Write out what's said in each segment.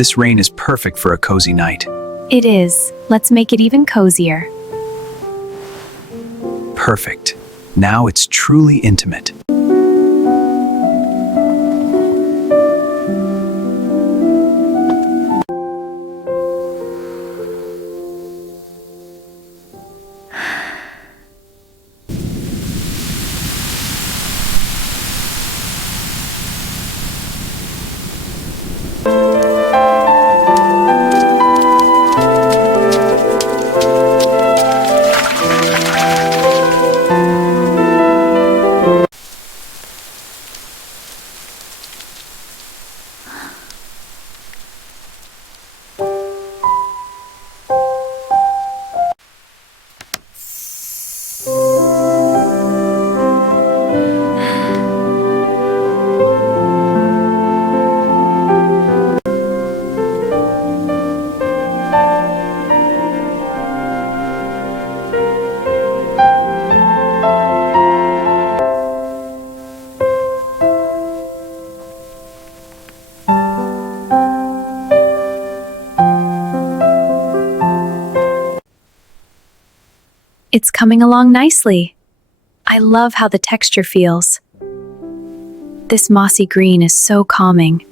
This rain is perfect for a cozy night. It is. Let's make it even cozier. Perfect. Now it's truly intimate. It's coming along nicely. I love how the texture feels. This mossy green is so calming.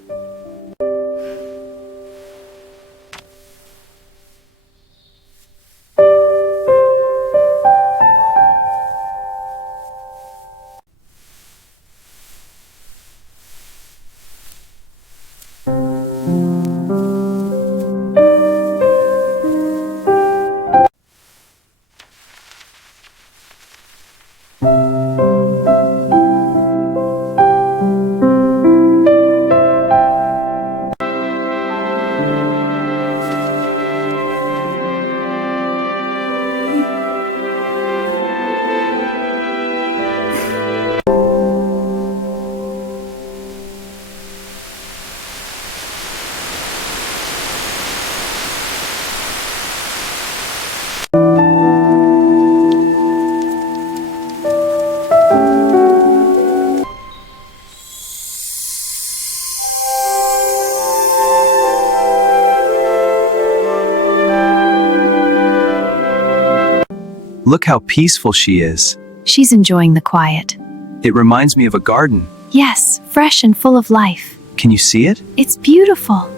Look how peaceful she is. She's enjoying the quiet. It reminds me of a garden. Yes, fresh and full of life. Can you see it? It's beautiful.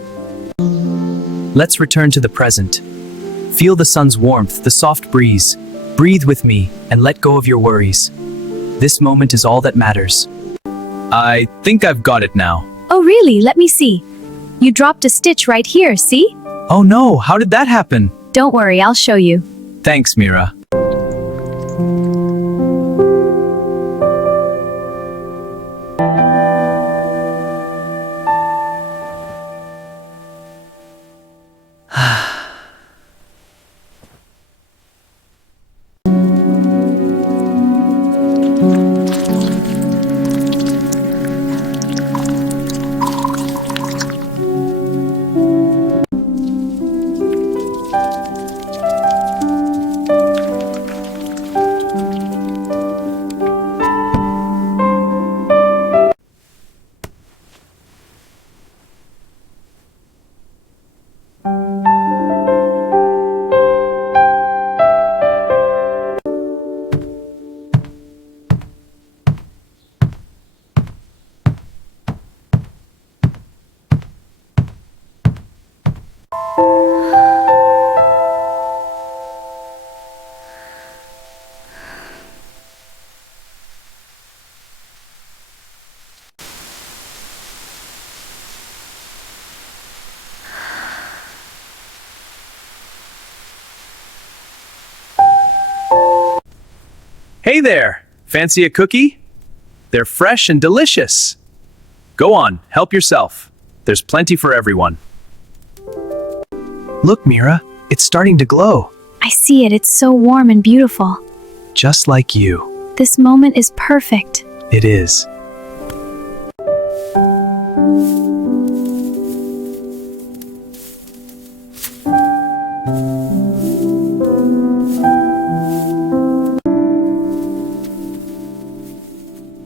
Let's return to the present. Feel the sun's warmth, the soft breeze. Breathe with me and let go of your worries. This moment is all that matters. I think I've got it now. Oh really? Let me see. You dropped a stitch right here, see? Oh no, how did that happen? Don't worry, I'll show you. Thanks, Mira. Hey there! Fancy a cookie? They're fresh and delicious. Go on, help yourself. There's plenty for everyone. Look, Mira, it's starting to glow. I see it. It's so warm and beautiful. Just like you. This moment is perfect. It is.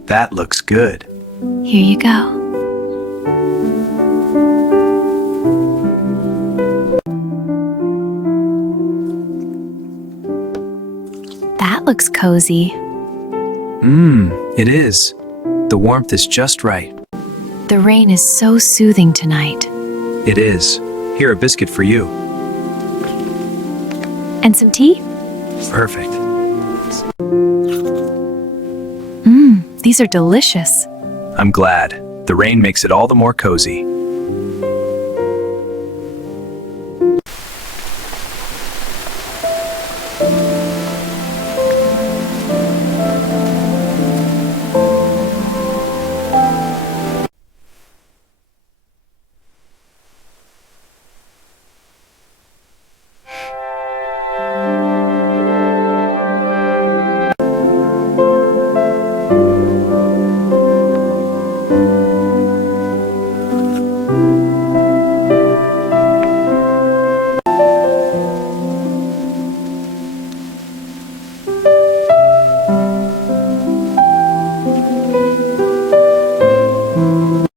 That looks good. Here you go. looks cozy. It is. The warmth is just right. The rain is so soothing tonight. It is. Here, a biscuit for you. And some tea? Perfect. These are delicious. I'm glad. The rain makes it all the more cozy.